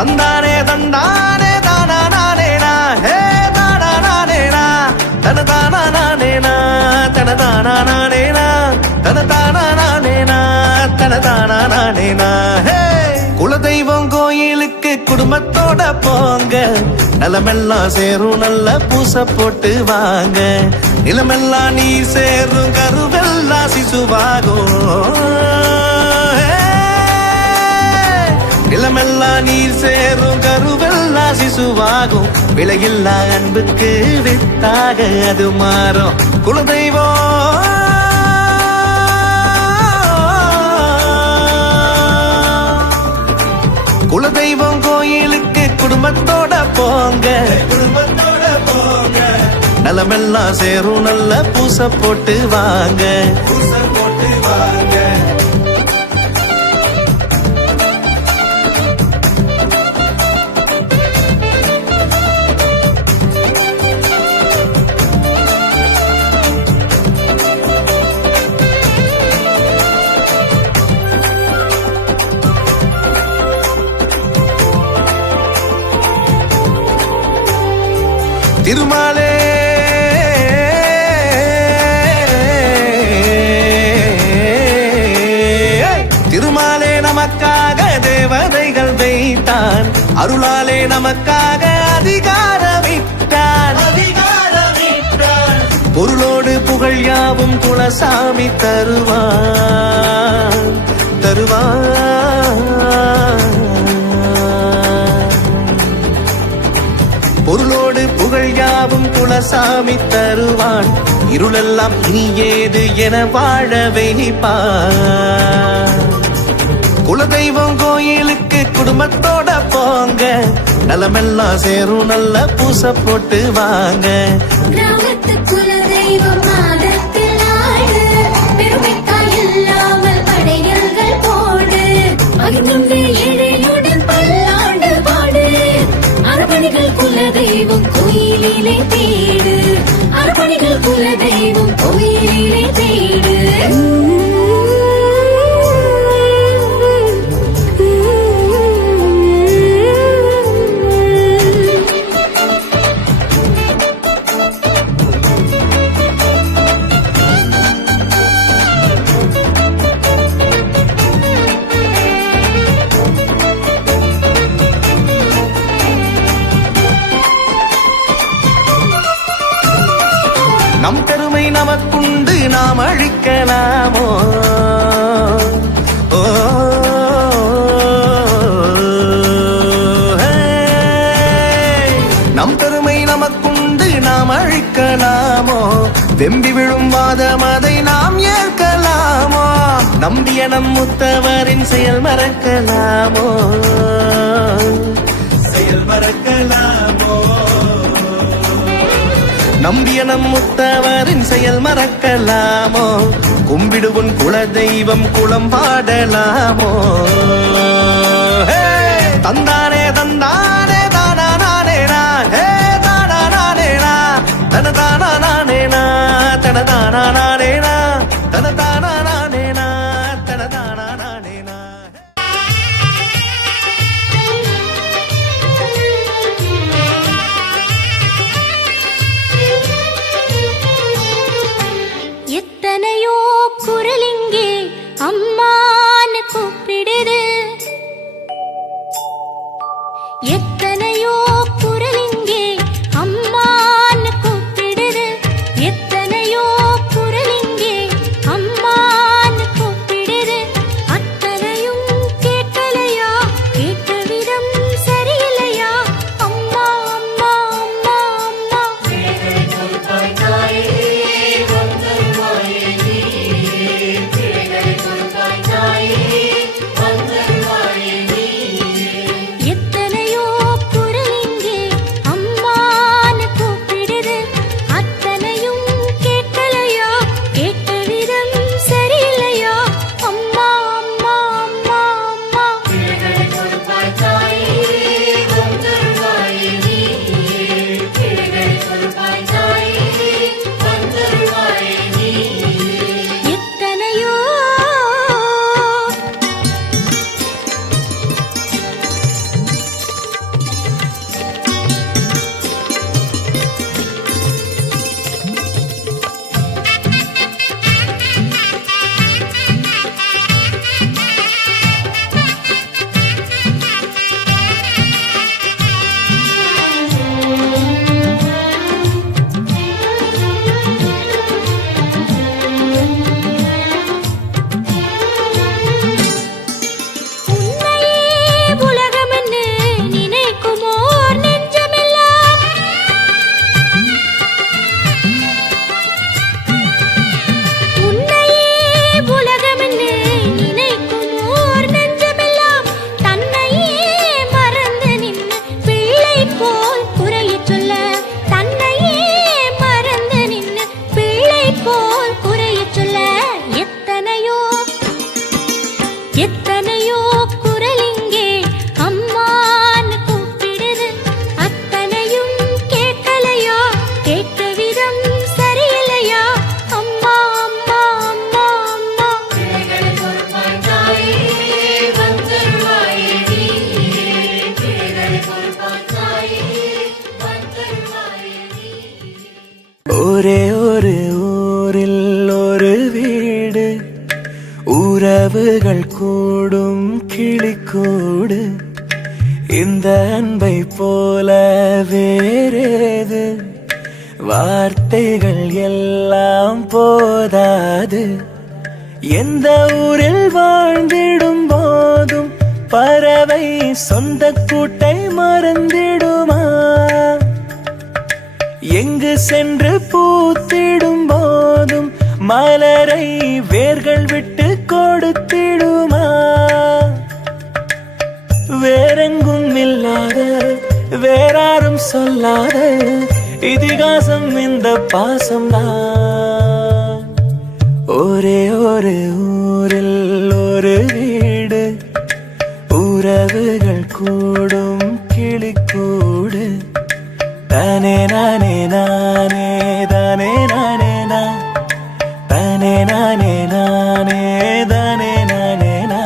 தந்தானே தந்தானே தானா நானேனா ஹே தானா நானேனா தன தானா நானேனா தன தானா நானேனா தன தானா நானேனா தன தானா நானேனா ஹே குலதெய்வம் கோயிலுக்கு குடும்பத்தோட போங்க நிலமெல்லாம் சேரும் நல்ல பூச போட்டு வாங்க நிலமெல்லாம் நீ சேரும் கருவெல்லாம் சிசுவாகும் நிலமெல்லாம் நீர் சேரும் கருவெல்லாம் சிசுவாகும் விலையில்லா அன்புக்கு வித்தாக அது மாறும் குலதெய்வம் குலதெய்வம் கோயிலுக்கு குடும்பத்தோட போங்க நிலமெல்லாம் சேரும் நல்ல பூச போட்டு வாங்க திருமாலே திருமாலே நமக்காக தேவதைகள் வைத்தான் அருளாலே நமக்காக அதிகாரமிட்டான் பொருளோடு புகழ் யாவும் குலசாமி தருவான் பொருளோடு புகழ் யாவும் குலசாமி தருவான் இருளெல்லாம் இனி ஏது என வாழ வைப்பான் குலதெய்வம் கோயிலுக்கு குடும்பத்தோட போங்க நலமெல்லாம் சேரும் நல்ல பூச போட்டு வாங்க கிராமத்து குலதெய்வம் மாதத்தில் ஆடு பெருமைக்காய் இல்லாமல் படையல்கள் போடு மகிழ்ந்து ஏழையுடன் பல்லாண்டு பாடு அரபணிகள் குலதெய்வம் கோயிலிலே தேடு அரபணிகள் குலதெய்வம் கோயிலிலே தேடு நம் பெருமை நமக்குண்டு நாம் அழிக்கலாமோ நம் பெருமை நமக்குண்டு நாம் அழிக்கலாமோ வெம்பி விழும் வாதம் அதை நாம் ஏற்கலாமோ நம்பிய நம் முத்தவரின் செயல் மறக்கலாமோ நம்பிய நம் முத்தவரின் செயல் மறக்கலாமோ கும்பிடுவன் குலதெய்வம் குலம் பாடலாமோ தந்தானே தந்தானே தானா நானேனா ஹே தானா நானேனா தன தானா நானேனா தன தானா நானேனா தன தானா நானேனா தன தானா நானேனா எத்தனையோ குரலிங்கே அம்மான்னு கூப்பிடுது எத்தனையோ குரலிங்கே அம்மான்னு கூப்பிடுது எத்தனையோ குரலிங்கே அம்மான்னு கூப்பிடுது அத்தனையும் கேட்கலையா கேட்ட விதம் சரியில்லையா அம்மா அம்மா அம்மா அம்மா எத்தனையோ குரலிங்கே ஒரே ஒரு ஊரில் ஒரு வீடு, உறவுகள் கூடும் கிளிக்கூடு. இந்த அன்பை போல வேறேது, வார்த்தைகள் எல்லாம் போதாது. எந்த ஊரில் வாழ்ந்திடும் போதும் பறவை சொந்த கூட்டை மறந்திடுமா? எங்கு சென்று பூத்திடும் போதும் மலரை வேர்கள் விட்டு கொடுத்திடுமா? வேறெங்கும் இல்லாத வேறாரும் சொல்லாத இதிகாசம் இந்த பாசம்தான். ஒரே ஒரு ஊரில் ஒரு வீடு, உறவுகள் கூடும் கிளிக்கூடு. தானே நானே நானே தானே நானே நா, தானே நானே நானே தானே நானே நா.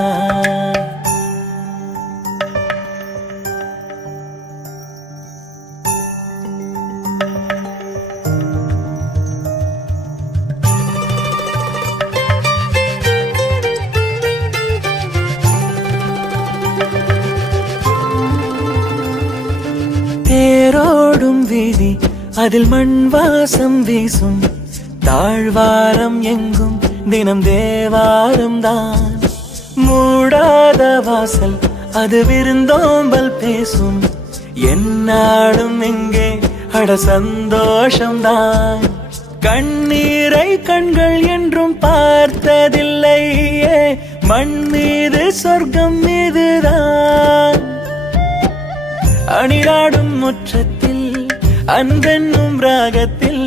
தேரோடும் வீதி, அதில் மண் வாசம் வீசும். தாழ்வாரம் எங்கும் தினம் தேவாரம் தான். மூடாத வாசல் அது விருந்தோம்பல் பேசும். என்னாலும் எங்கே அட சந்தோஷம்தான். கண்ணீரை கண்கள் என்றும் பார்த்ததில்லையே, மண் மீது சொர்க்கம் மீதுதான். அணிராடும் முற்றத்தில் அன்பென்னும் ராகத்தில்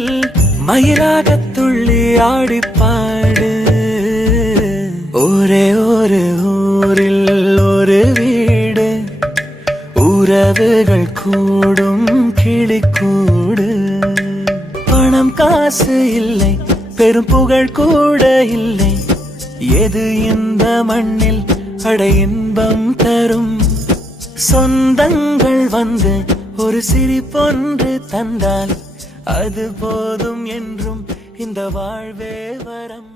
மயிலாகத் துள்ளி ஆடிப்பாடு. ஒரே ஒரு ஊரில் ஒரு வீடு, உறவுகள் கூடும் கிளிக்கூடு. பணம் காசு இல்லை, பெரும் புகழ் கூட இல்லை, எது இந்த மண்ணில் அட இன்பம் தரும்? சொந்தங்கள் வந்து ஒரு சிரிப்பொன்று தந்தால் அது போதும் என்றும் இந்த வாழ்வே வரம்.